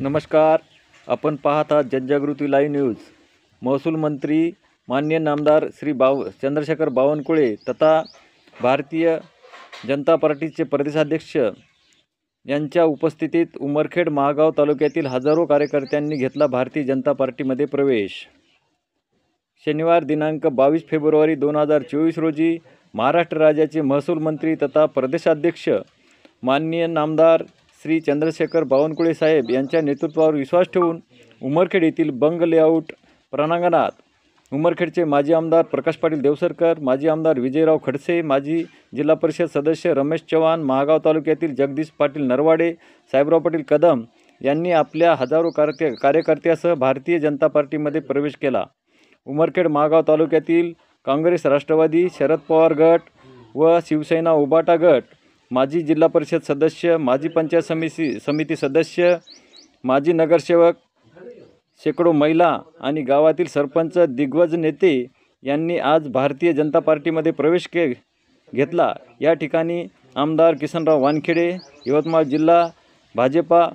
नमस्कार, आपण पाहत आहात जनजागृती लाईव्ह न्यूज। महसूल मंत्री माननीय नामदार श्री चंद्रशेखर बावनकुळे तथा भारतीय जनता पार्टीचे प्रदेशाध्यक्ष यांच्या उपस्थितीत उमरखेड महागाव तालुक्यातील हजारो कार्यकर्त्यांनी घेतला भारतीय जनता पार्टीमध्ये प्रवेश। शनिवार दिनांक 22 फेब्रुवारी 2024 रोजी महाराष्ट्र राज्याचे महसूल मंत्री तथा प्रदेशाध्यक्ष माननीय नामदार श्री चंद्रशेखर बावनकुळे साहेब यांच्या नेतृत्वावर विश्वास ठेवून उमरखेड येथील बंग लेआउट प्रांगणात उमरखेडचे माजी आमदार प्रकाश पाटील देवसरकर, माजी आमदार विजयराव खडसे, माजी जिल्हा परिषद सदस्य रमेश चव्हाण, महागाव तालुक्यातील जगदीश पाटील नरवाडे, साहेबराव पाटील कदम यांनी आपल्या हजारो कार्यकर्त्यासह भारतीय जनता पार्टीमध्ये प्रवेश केला। उमरखेड महागाव तालुक्यातील काँग्रेस, राष्ट्रवादी, शरद पवार गट व शिवसेना उबाटा गट, माजी जिल्हा परिषद सदस्य, माजी पंचायत समिती सदस्य, माजी नगरसेवक, शेकडो महिला आणि गावातील सरपंच, दिग्गज नेते यांनी आज भारतीय जनता पार्टीमध्ये प्रवेश घेतला। या ठिकाणी आमदार किसनराव वानखेडे, यवतमाळ जिल्हा भाजपा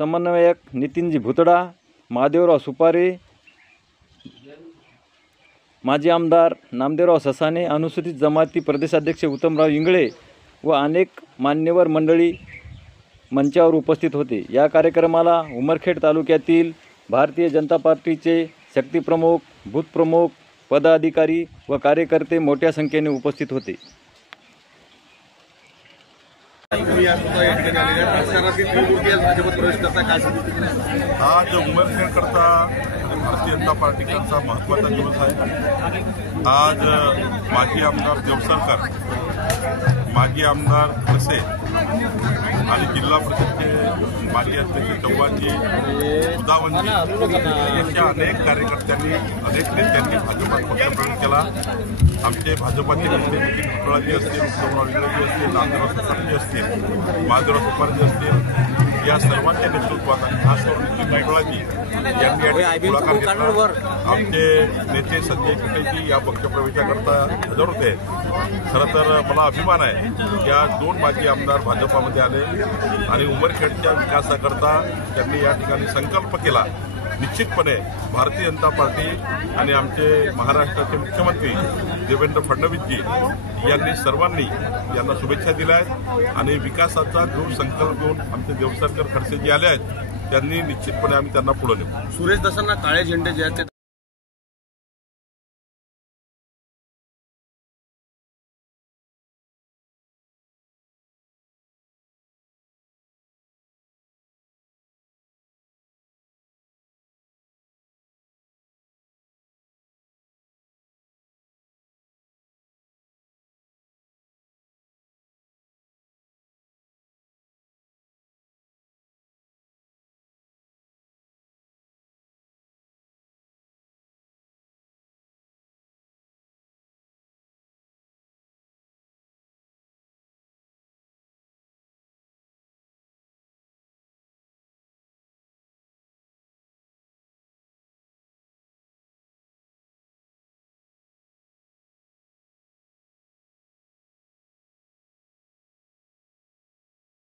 समन्वयक नितीनजी भुतडा, महादेवराव सुपारे, माजी आमदार नामदेवराव ससाने, अनुसूचित जमाती प्रदेशाध्यक्ष उत्तमराव इंगळे व अनेक मान्यवर मंडळी मंचावर उपस्थित होते। या कार्यक्रमाला उमरखेड तालुक्यातील भारतीय जनता पार्टीचे शक्तीप्रमुख, बूथप्रमुख, पदाधिकारी व कार्यकर्ते मोठ्या संख्येने उपस्थित होते। आज उमरखेड करता भारतीय जनता पार्टीचा महत्त्वाचा दिवस आहे। आज माजी आमदार देवसरकर, माजी आमदार खडसे आणि जिल्हा परिषदचे माजी अध्यक्ष चव्हाणजी, उदावनजी अशा अनेक कार्यकर्त्यांनी, अनेक नेत्यांनी भाजपात पक्षप्रवेश केला। आमचे भाजपाचे नेते नितीन भुतळाजी असतील, उत्तमराव इंगळेजी असतील, नामदेवराव ससानेजी असतील, महादेवराव सुपारजी असतील, या सर्वांच्या नेतृत्वात खास करून नितीन भुतळाजी यांनी पुढाकार घेतला। आमचे नेते संजय कुटेजी या पक्षप्रवेशाकरता हजर होते। खरं तर मला अभिमान आहे या दोन माजी आमदार भाजपामध्ये आले आणि उमरखेडच्या विकासाकरता त्यांनी या ठिकाणी संकल्प केला। निश्चितपणे भारतीय जनता पार्टी आणि आमचे महाराष्ट्राचे मुख्यमंत्री देवेंद्र फडणवीसजी यांनी सर्वांनी यांना शुभेच्छा दिल्या आहेत आणि विकासाचा दृढ संकल्प घेऊन आमचे देवसरकर खडसे जे आले आहेत त्यांनी निश्चितपणे आम्ही त्यांना पुढे नेऊ। सुरेश दसांना काळे झेंडे जे आहेत